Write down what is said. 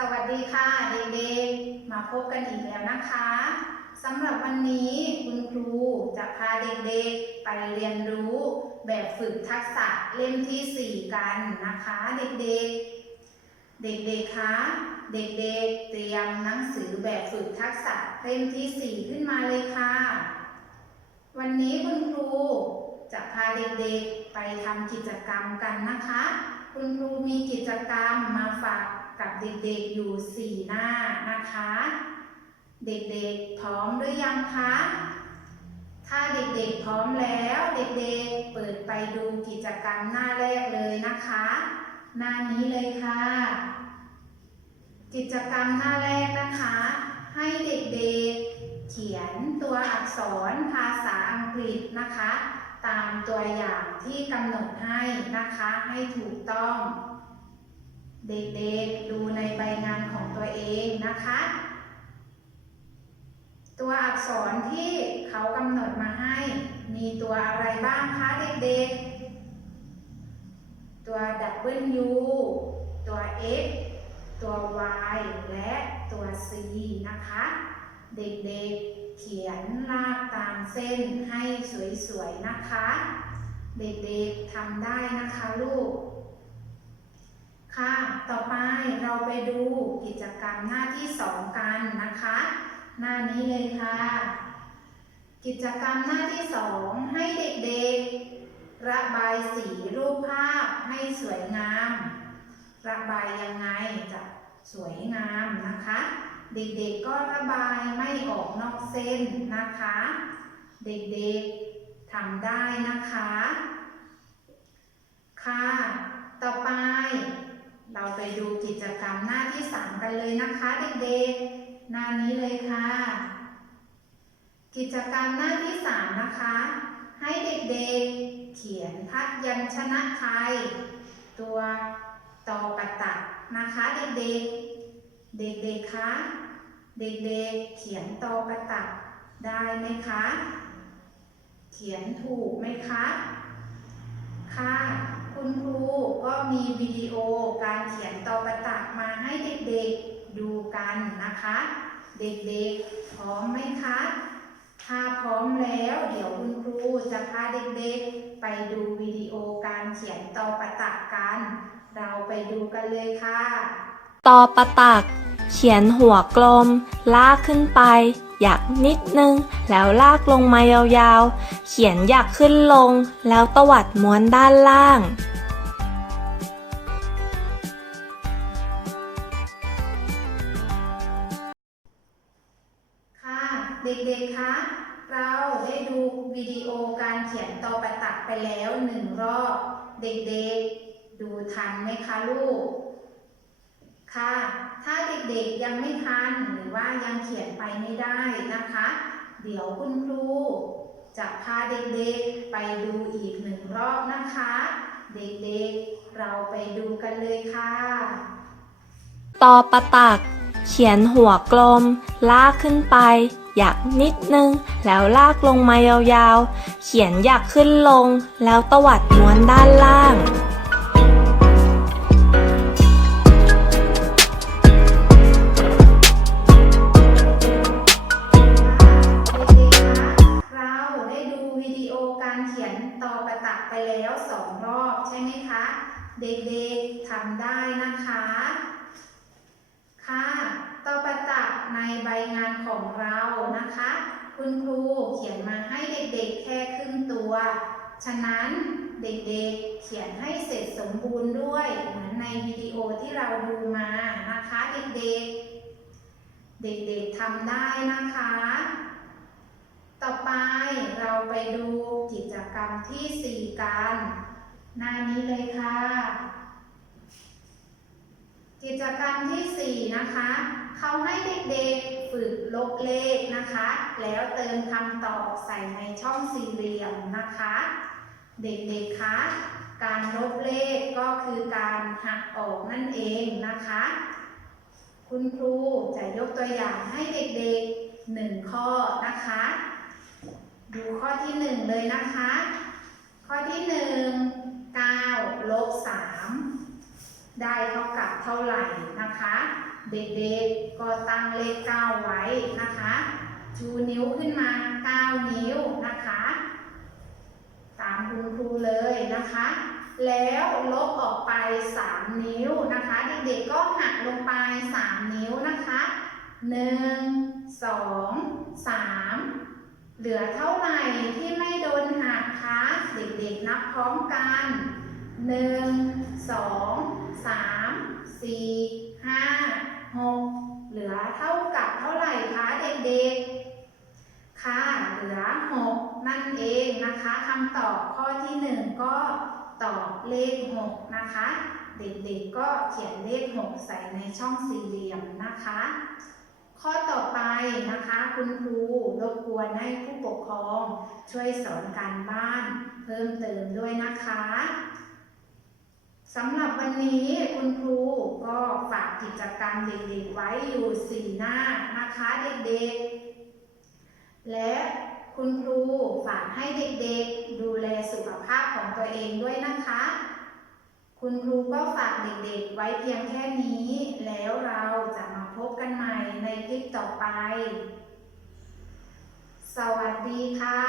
สวัสดีค่ะเด็กๆ มาพบกันอีกแล้วนะคะสำหรับวันนี้คุณครูจะพาเด็กๆไปเรียนรู้แบบฝึกทักษะเล่มที่ 4 กันนะคะเด็กๆ เด็กๆคะเด็กๆ เตรียมหนังสือแบบฝึกทักษะเล่มที่ 4 ขึ้นมาเลยค่ะ วันนี้คุณครูจะพาเด็กๆไปทำกิจกรรมกันนะคะ คุณครูมีกิจกรรมมาฝาก กับเด็กๆอยู่ 4 หน้านะคะ เด็กๆพร้อมหรือยังคะ ถ้าเด็กๆพร้อมแล้วเด็กๆเปิดไปดูกิจกรรมหน้าแรกเลยนะคะ หน้านี้เลยค่ะ กิจกรรมหน้าแรกนะคะ ให้เด็กๆเขียนตัวอักษรภาษาอังกฤษนะคะ ตามตัวอย่างที่กำหนดให้นะคะให้ถูกต้อง เด็กๆดูในใบงานของตัวเองนะคะ ตัวอักษรที่เขากำหนดมาให้ มีตัวอะไรบ้างคะเด็กๆ ตัว W ตัว X ตัว Y และตัว C นะคะ เด็กๆเขียนลากตามเส้นให้สวยๆนะคะ เด็กๆทำได้นะคะลูก ค่ะ ต่อไปเราไปดูกิจกรรมหน้าที่2กันนะคะ หน้านี้เลยค่ะ กิจกรรมหน้าที่2ให้เด็กๆ ระบายสีรูปภาพให้สวยงาม ระบายยังไงจะสวยงามนะคะ เด็กๆก็ระบายไม่ออกนอกเส้นนะคะ เด็กๆทำได้นะคะ ค่ะ ต่อไป เราไปดูกิจกรรมหน้าที่ 3 กันเลยนะคะเด็กๆ หน้านี้เลยค่ะ กิจกรรมหน้าที่ 3 นะคะ ให้เด็กๆ เขียนพัดยัญชนะไทย ตัวตอปตักนะคะเด็กๆ เด็กๆ คะ เด็กๆ เขียนตอปตักได้ไหมคะ เขียนถูกไหมคะ ค่ะ คุณครูก็มีวิดีโอการเขียนตอปะตักมาให้เด็กๆดูกันนะคะ เด็กๆพร้อมไหมคะ ถ้าพร้อมแล้วเดี๋ยวคุณครูจะพาเด็กๆ ไปดูวิดีโอการเขียนตอปะตักกัน เราไปดูกันเลยค่ะ ตอประตัก เขียนหัวกลม ลากขึ้นไปอยากนิดนึง แล้วลากลงมายาวๆ เขียนอยากขึ้นลง แล้วตวัดม้วนด้านล่างค่ะเด็กๆ คะ เราได้ดูวิดีโอการเขียนตอประตักไปแล้วหนึ่งรอบ เด็กๆ ดูทันไหมคะลูก ค่ะ ถ้าเด็กๆยังไม่ทันหรือว่ายังเขียนไปไม่ได้นะคะ เดี๋ยวคุณครูจะพาเด็กๆไปดูอีกหนึ่งรอบนะคะ เด็กๆเราไปดูกันเลยค่ะ ตอประตัก เขียนหัวกลม ลากขึ้นไปอยากนิดนึง แล้วลากลงมายาวๆ เขียนอยากขึ้นลง แล้วตวัดม้วนด้านล่าง แล้วสองรอบใช่ไหมคะ เด็กๆทำได้นะคะ ค่ะตอประตักในใบงานของเรานะคะ คุณครูเขียนมาให้เด็กๆ แค่ครึ่งตัว ฉะนั้นเด็กๆ เขียนให้เสร็จสมบูรณ์ด้วย เหมือนในวิดีโอที่เราดูมานะคะเด็กๆ เด็กๆทำได้นะคะ ต่อไปเราไปดูกิจกรรมที่ 4 กัน หน้านี้เลยค่ะ กิจกรรมที่ 4 นะคะเขาให้เด็กๆฝึกลบเลขนะคะ แล้วเติมคำตอบใส่ในช่องสี่เหลี่ยมนะคะ เด็กๆคะการลบเลขก็คือการหักออกนั่นเองนะคะ คุณครูจะยกตัวอย่างให้เด็กๆหนึ่งข้อนะคะ ดูข้อที่หนึ่งเลยนะคะ ข้อที่หนึ่งเก้าลบสามได้เท่ากับเท่าไหร่นะคะ เด็กๆก็ตั้งเลข9ไว้นะคะ ชูนิ้วขึ้นมา9นิ้วนะคะ ตามคุณครูเลยนะคะ แล้วลบออกไป3นิ้วนะคะ เด็กๆก็หักลงไป3นิ้วนะคะ1 2 3 เหลือเท่าไหร่ที่ไม่โดนหักคะเด็กๆนับพร้อมกัน1 2 3 4 5 6เหลือเท่ากับเท่าไหร่คะเด็กๆ ค่ะ เหลือ6นั่นเองนะคะคำตอบข้อที่1ก็ตอบเลข6นะคะ เด็กๆก็เขียนเลข6ใส่ในช่องสี่เหลี่ยมนะคะ ข้อต่อไปนะคะ คุณครูรบกวนให้ผู้ปกครอง ช่วยสอนการบ้าน เพิ่มเติมด้วยนะคะสำหรับวันนี้คุณครูก็ฝากกิจกรรมเด็กๆไว้อยู่4หน้านะคะเด็กๆ และคุณครูฝากให้เด็กๆ ดูแลสุขภาพของตัวเองด้วยนะคะ คุณครูก็ฝากเด็กๆไว้เพียงแค่นี้แล้วเราพบกันใหม่ใน คลิปต่อไป สวัสดีค่ะ